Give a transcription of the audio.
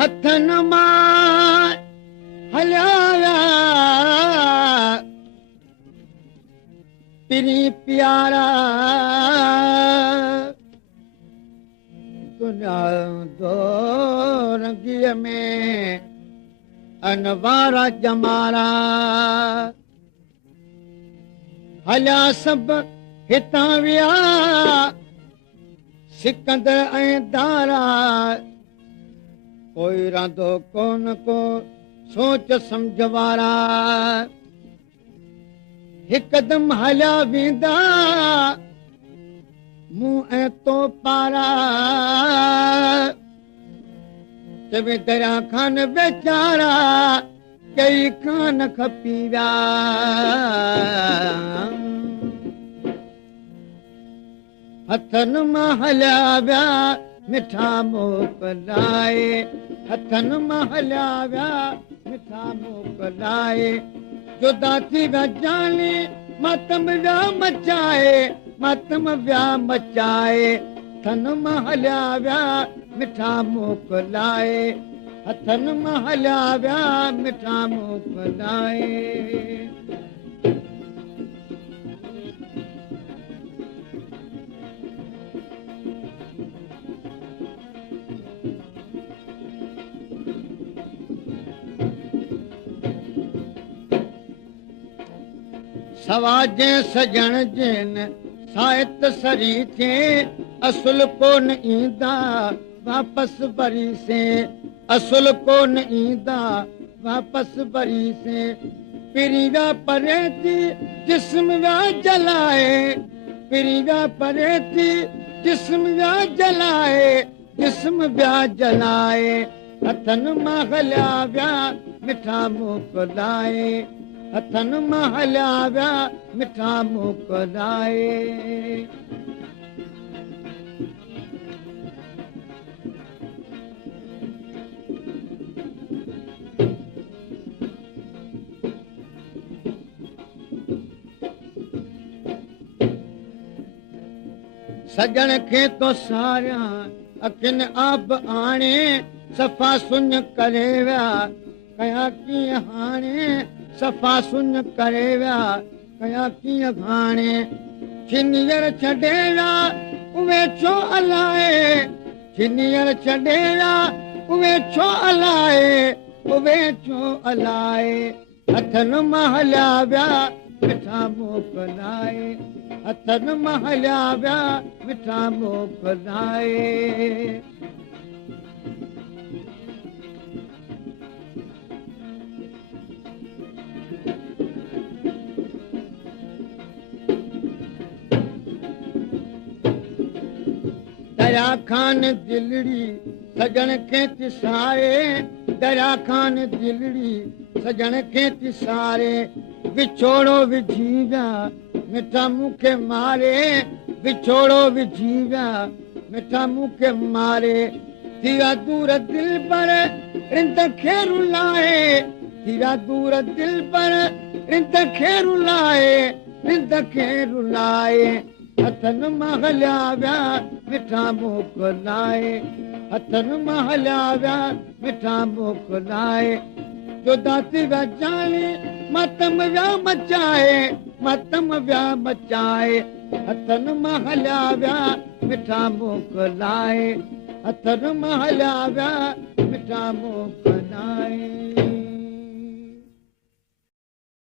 हथन मां हलिया पिरी प्यारा दुनिया दो रंगीअ में अनवारा जमारा हलिया सभु हितां विया सिकंदर ऐं दारा कोई रांदो कोन को सोच सम्झ वारा हिकदम हलिया वेंदा मुंहुं ऐं तो पारा चवे दरिया खान वीचारा कई कान खपी विया हथनि मां हलिया विया मिठा मोकिलाए हथनि मां हलिया विया मिठा मोकिलाए जुदा थी विया जानी मातम विया मचाए मातम विया मचाए हथनि मां हलिया विया मिठा मोकिलाए हथनि मां हलिया विया मिठा मोकिलाए सवाजे सजण जिन साहित सरी थे असुल कोन ईंदा वापस बरी से असुल कोन ईंदा वापस बरी से पिरिया परे थी जिस्म विया जलाए पिरिया परे थी जिस्म विया जलाए जिस्म विया जलाए हथनि मां हलिया विया मिठा मोकिलाए हथनि मां हलिया विया मिठा मोकिलाए सजण खे तो सारिया अखियुनि आब आणे सफ़ा सुन करे विया कया कीअं हाणे सफ़ा सुन करे विया कया कीअं हाणे छिनीअर छॾे विया उहे छो अलाए छिनीअर छॾे विया उहे छो अलाए उहे छो अलाए हथनि मां हलिया विया मिठा मोकिलाए हथनि मां हलिया विया मिठा मोकिलाए दरिया खान दिलड़ी सजण खे तिसारे दरिया खान दिलड़ी सजण खे तिसारे विछोड़ो विझी विया मिठा मूंखे मारे विछोड़ो विझी विया मिठा मूंखे मारे थी विया दूर दिल पर रिंद खे रुलाए थी विया दूर दिल पर रिंद खे रुलाए रिंद खे रुलाए हथनि मां हलिया विया मिठा मोकिलाए हथनि मां हलिया विया मिठा मोकिलाए जुदा थी विया जानी मातम विया मचाए मातम विया मचाए हथनि मां हलिया विया मिठा मोकिलाए हथनि मां हलिया विया मिठा मोकिलाए